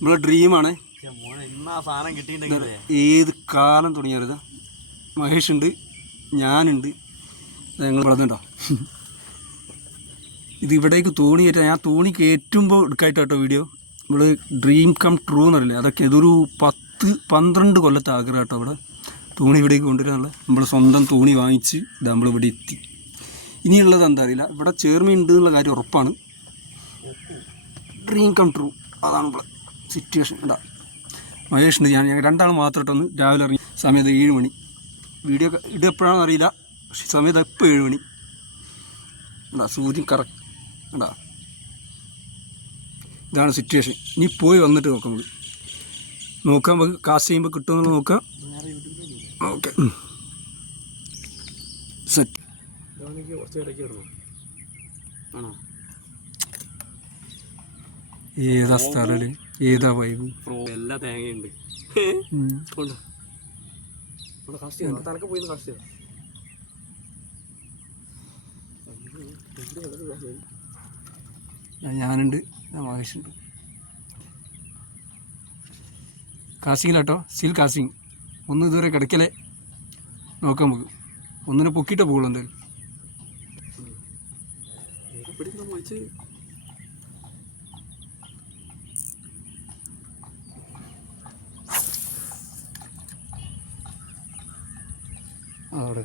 നമ്മളെ ഡ്രീമാണ്. ഏത് കാലം തുടങ്ങിയവരുതാ മഹേഷ് ഉണ്ട്, ഞാനുണ്ട്, ഞങ്ങൾ പറഞ്ഞിട്ടോ. ഇത് ഇവിടേക്ക് തോണി കയറ്റാൻ, ഞാൻ തോണി കയറ്റുമ്പോൾ എടുക്കായിട്ടോ വീഡിയോ. നമ്മൾ ഡ്രീം കം ട്രൂ എന്നറിയില്ലേ, അതൊക്കെ ഇതൊരു 10-12 കൊല്ലത്തെ ആഗ്രഹം കേട്ടോ. ഇവിടെ തോണി ഇവിടേക്ക് കൊണ്ടുവരാനുള്ള നമ്മൾ സ്വന്തം തോണി വാങ്ങിച്ച് ഇത് നമ്മളിവിടെ എത്തി. ഇനിയുള്ളത് എന്താ അറിയില്ല. ഇവിടെ ചേർമീൻ ഉണ്ട് എന്നുള്ള കാര്യം ഉറപ്പാണ്. ഡ്രീം കം ട്രൂ, അതാണ് ഇവിടെ സിറ്റുവേഷൻ. ഉണ്ടാ മഹേഷുണ്ട്, ഞാൻ രണ്ടാളും മാത്രമായിട്ടൊന്ന് രാവിലെ ഇറങ്ങി. സമയത്ത് 7 മണി. വീഡിയോ ഇത് എപ്പോഴാണെന്ന് അറിയില്ല, പക്ഷേ സമയത്ത് എപ്പോൾ 7 മണി. ഉണ്ടാ സൂര്യൻ കറക്റ്റ് ഉണ്ടാ. ഇതാണ് സിറ്റുവേഷൻ. ഇനി പോയി വന്നിട്ട് നോക്കാം, നമുക്ക് കാസ്റ്റ് ചെയ്യുമ്പോൾ കിട്ടുമെന്നുള്ളത് നോക്കാം. Okay set. ഏതാ സ്ഥലം, ഏതാ വൈബ്, എല്ലാ തേങ്ങയുണ്ട്. തലക്ക് പോയി ഞാനുണ്ട്, മഹേഷുണ്ട്. കാസിങ്ങിലാട്ടോ, സ്റ്റിൽ കാസിങ്. ഒന്നും ഇതുവരെ കിടക്കലേ. നോക്കാം നമുക്ക്. ഒന്നിനെ പൊക്കിയിട്ട് പോകുള്ളൂ എന്തായാലും. അവിടെ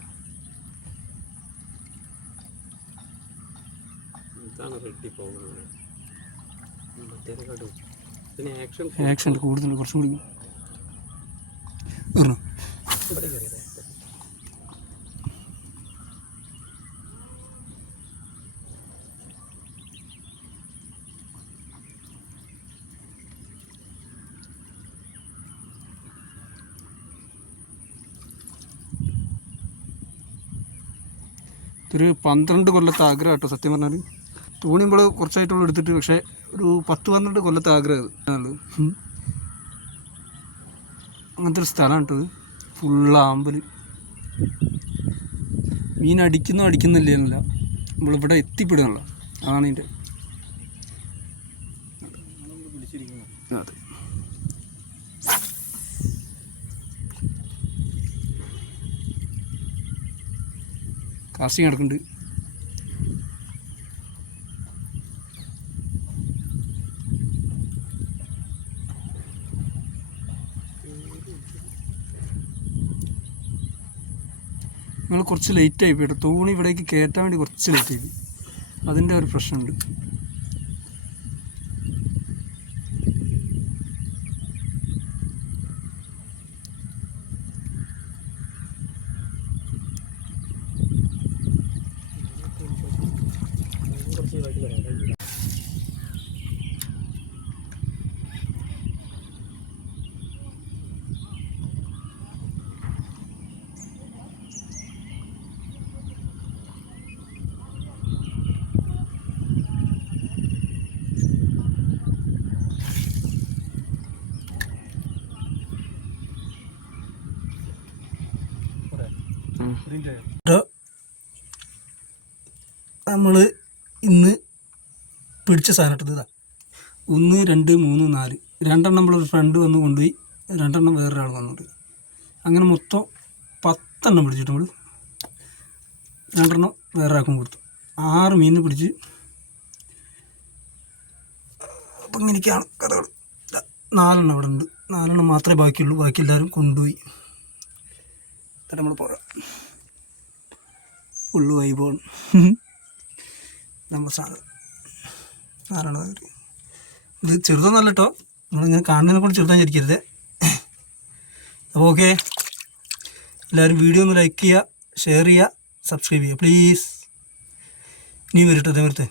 ആക്ഷൻ കൂടുതൽ കുറച്ചും കൂടി ഒരു 12 കൊല്ലത്തെ ആഗ്രഹം കേട്ടോ സത്യം പറഞ്ഞാൽ. തോണി നമ്മൾ കുറച്ചായിട്ടുള്ള എടുത്തിട്ട്, പക്ഷേ ഒരു 10-12 കൊല്ലത്തെ ആഗ്രഹം അത്. അങ്ങനത്തെ ഒരു സ്ഥലമാണ് കേട്ടോ. ഫുള്ള് ആമ്പൽ. മീൻ അടിക്കുന്നില്ല എന്നല്ല, നമ്മളിവിടെ എത്തിപ്പെടുകയാണല്ലോ, അതാണ് ഇതിൻ്റെ. അതെ, കാസ്റ്റിംഗ് നടക്കുന്നുണ്ട്. നിങ്ങൾ കുറച്ച് ലേറ്റായി പോയിട്ട്, തോണി ഇവിടേക്ക് കയറ്റാൻ വേണ്ടി കുറച്ച് ലേറ്റായി പോയി. അതിൻ്റെ ഒരു പ്രശ്നമുണ്ട്. നമ്മൾ ഇന്ന് പിടിച്ച സാധനം ഇട്ടത് ഇതാ. 1, 2, 3, 4. 2 നമ്മളൊരു ഫ്രണ്ട് വന്ന് കൊണ്ടുപോയി, 2 വേറൊരാൾ വന്നിട്ട്, അങ്ങനെ മൊത്തം 10 പിടിച്ചിട്ട് നമ്മൾ 2 വേറൊരാൾക്കും കൊടുത്തു. 6 മീനിന് പിടിച്ച്. അപ്പം ഇങ്ങനെയൊക്കെയാണ് കഥകൾ. 4 അവിടെ ഉണ്ട്. 4 മാത്രമേ ബാക്കിയുള്ളൂ, ബാക്കി എല്ലാവരും കൊണ്ടുപോയി. നമ്മൾ പോകാം. ഫുള്ള് വൈബാണ് നമ്മൾ സാധനം. ഇത് ചെറുതൊന്നല്ല കേട്ടോ, നമ്മളിങ്ങനെ കാണുന്നതിനെ കൊണ്ട് ചെറുതാൻ വിചാരിക്കരുത്. അപ്പോൾ ഓക്കെ, എല്ലാവരും വീഡിയോ ഒന്ന് ലൈക്ക് ചെയ്യുക, ഷെയർ ചെയ്യുക, സബ്സ്ക്രൈബ് ചെയ്യുക പ്ലീസ്. ഇനി വരട്ടെ, അതേ വരട്ടെ.